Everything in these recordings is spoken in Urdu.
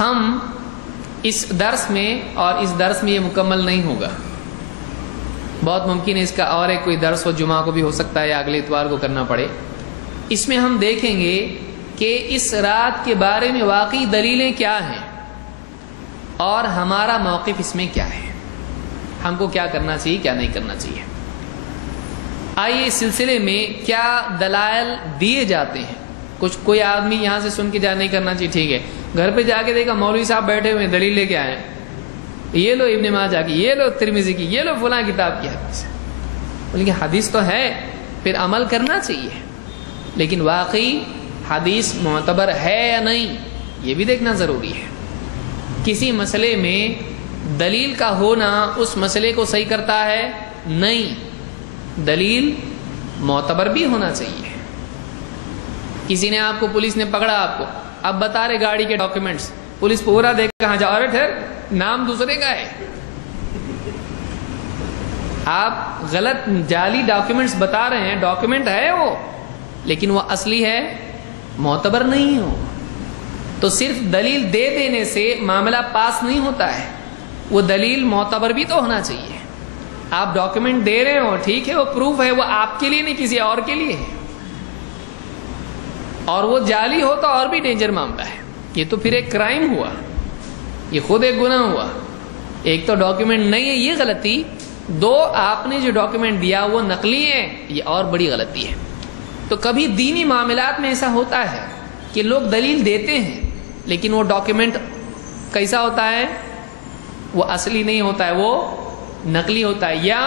ہم اس درس میں اور اس درس میں یہ مکمل نہیں ہوگا، بہت ممکن ہے اس کا اور ایک کوئی درس ہو، جمعہ کو بھی ہو سکتا ہے یا اگلے اتوار کو کرنا پڑے۔ اس میں ہم دیکھیں گے کہ اس رات کے بارے میں واقعی دلیلیں کیا ہیں اور ہمارا موقف اس میں کیا ہے، ہم کو کیا کرنا چاہیے کیا نہیں کرنا چاہیے۔ آئیے اس سلسلے میں کیا دلائل دیے جاتے ہیں۔ کچھ کوئی آدمی یہاں سے سن کے جا نہیں کرنا چاہیے، ٹھیک ہے، گھر پہ جا کے دیکھا مولوی صاحب بیٹھے ہوئے دلیل لے کے آئے، یہ لو ابن ماجہ کی، یہ لو ترمذی کی، یہ لو فلاں کتاب کی حدیث، لیکن حدیث تو ہے، پھر عمل کرنا چاہیے، لیکن واقعی حدیث معتبر ہے یا نہیں یہ بھی دیکھنا ضروری ہے۔ کسی مسئلے میں دلیل کا ہونا اس مسئلے کو صحیح کرتا ہے نہیں، دلیل معتبر بھی ہونا چاہیے۔ کسی نے آپ کو، پولیس نے پکڑا آپ کو، اب بتا رہے گاڑی کے ڈاکیومنٹس، پولیس پورا دیکھ کہاں جا رہے تھے، نام دوسرے کا ہے، آپ غلط جعلی ڈاکیومنٹس بتا رہے ہیں، ڈاکیومنٹ ہے وہ لیکن وہ اصلی ہے معتبر نہیں ہو، تو صرف دلیل دے دینے سے معاملہ پاس نہیں ہوتا ہے، وہ دلیل معتبر بھی تو ہونا چاہیے۔ آپ ڈاکیومنٹ دے رہے ہو، ٹھیک ہے، وہ پروف ہے، وہ آپ کے لیے نہیں کسی اور کے لیے ہے، اور وہ جعلی ہو تو اور بھی ڈینجر معاملہ ہے، یہ تو پھر ایک کرائم ہوا، یہ خود ایک گناہ ہوا۔ ایک تو ڈاکیومنٹ نہیں ہے یہ غلطی، دو آپ نے جو ڈاکیومنٹ دیا وہ نقلی ہے، یہ اور بڑی غلطی ہے۔ تو کبھی دینی معاملات میں ایسا ہوتا ہے کہ لوگ دلیل دیتے ہیں لیکن وہ ڈاکیومنٹ کیسا ہوتا ہے، وہ اصلی نہیں ہوتا ہے، وہ نقلی ہوتا ہے، یا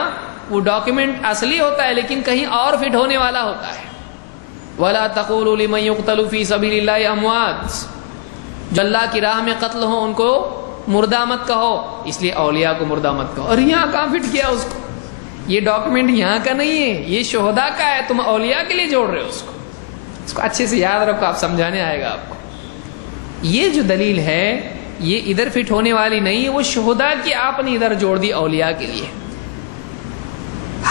وہ ڈاکیومنٹ اصلی ہوتا ہے لیکن کہیں اور فٹ ہونے والا ہوتا ہے۔ وَلَا تَقُولُوا لِمَن يُقْتَلُ فِي سَبِيلِ اللَّهِ أَمْوَاتٌ، جو اللہ کی راہ میں قتل ہو ان کو مردہ مت کہو، اس لیے اولیاء کو مردہ مت کہو۔ اور یہاں کہاں فٹ کیا اس کو، یہ ڈاکیومنٹ یہاں کا نہیں ہے، یہ شہداء کا ہے، تم اولیاء کے لیے جوڑ رہے ہو اس کو اچھے سے یاد رکھو، آپ سمجھانے آئے گا آپ کو۔ یہ جو دلیل ہے یہ ادھر فٹ ہونے والی نہیں ہے، وہ شہداء کی آپ نے ادھر جوڑ دی اولیاء کے لیے۔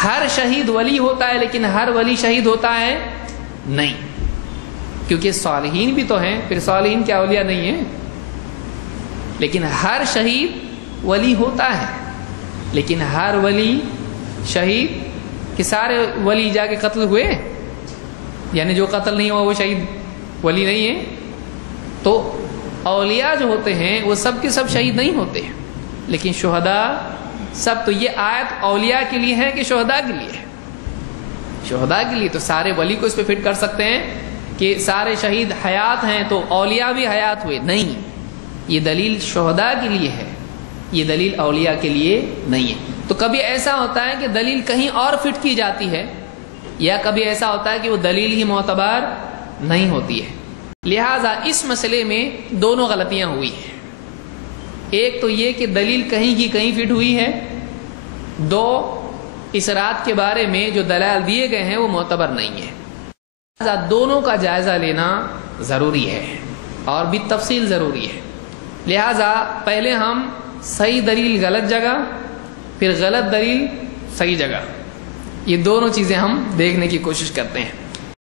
ہر شہید ولی ہوتا ہے لیکن ہر ولی شہید ہوتا ہے نہیں، کیونکہ صالحین بھی تو ہیں، پھر صالحین کیا اولیاء نہیں ہیں؟ لیکن ہر شہید ولی ہوتا ہے، لیکن ہر ولی شہید کہ سارے ولی جا کے قتل ہوئے، یعنی جو قتل نہیں ہوا وہ شہید ولی نہیں ہے۔ تو اولیاء جو ہوتے ہیں وہ سب کے سب شہید نہیں ہوتے، لیکن شہداء سب۔ تو یہ آیت اولیاء کے لیے ہے کہ شہداء کے لیے ہے؟ شہداء کے لیے۔ تو سارے ولی کو اس پہ فٹ کر سکتے ہیں کہ سارے شہید حیات ہیں تو اولیاء بھی حیات ہوئے، نہیں، یہ دلیل شہداء کے لیے ہے، یہ دلیل اولیاء کے لیے نہیں ہے۔ تو کبھی ایسا ہوتا ہے کہ دلیل کہیں اور فٹ کی جاتی ہے، یا کبھی ایسا ہوتا ہے کہ وہ دلیل ہی معتبر نہیں ہوتی ہے۔ لہٰذا اس مسئلے میں دونوں غلطیاں ہوئی ہیں، ایک تو یہ کہ دلیل کہیں کی کہیں فٹ ہوئی ہے، دو اس رات کے بارے میں جو دلائل دیے گئے ہیں وہ معتبر نہیں ہے۔ لہٰذا دونوں کا جائزہ لینا ضروری ہے اور بھی تفصیل ضروری ہے۔ لہٰذا پہلے ہم صحیح دلیل غلط جگہ، پھر غلط دلیل صحیح جگہ، یہ دونوں چیزیں ہم دیکھنے کی کوشش کرتے ہیں۔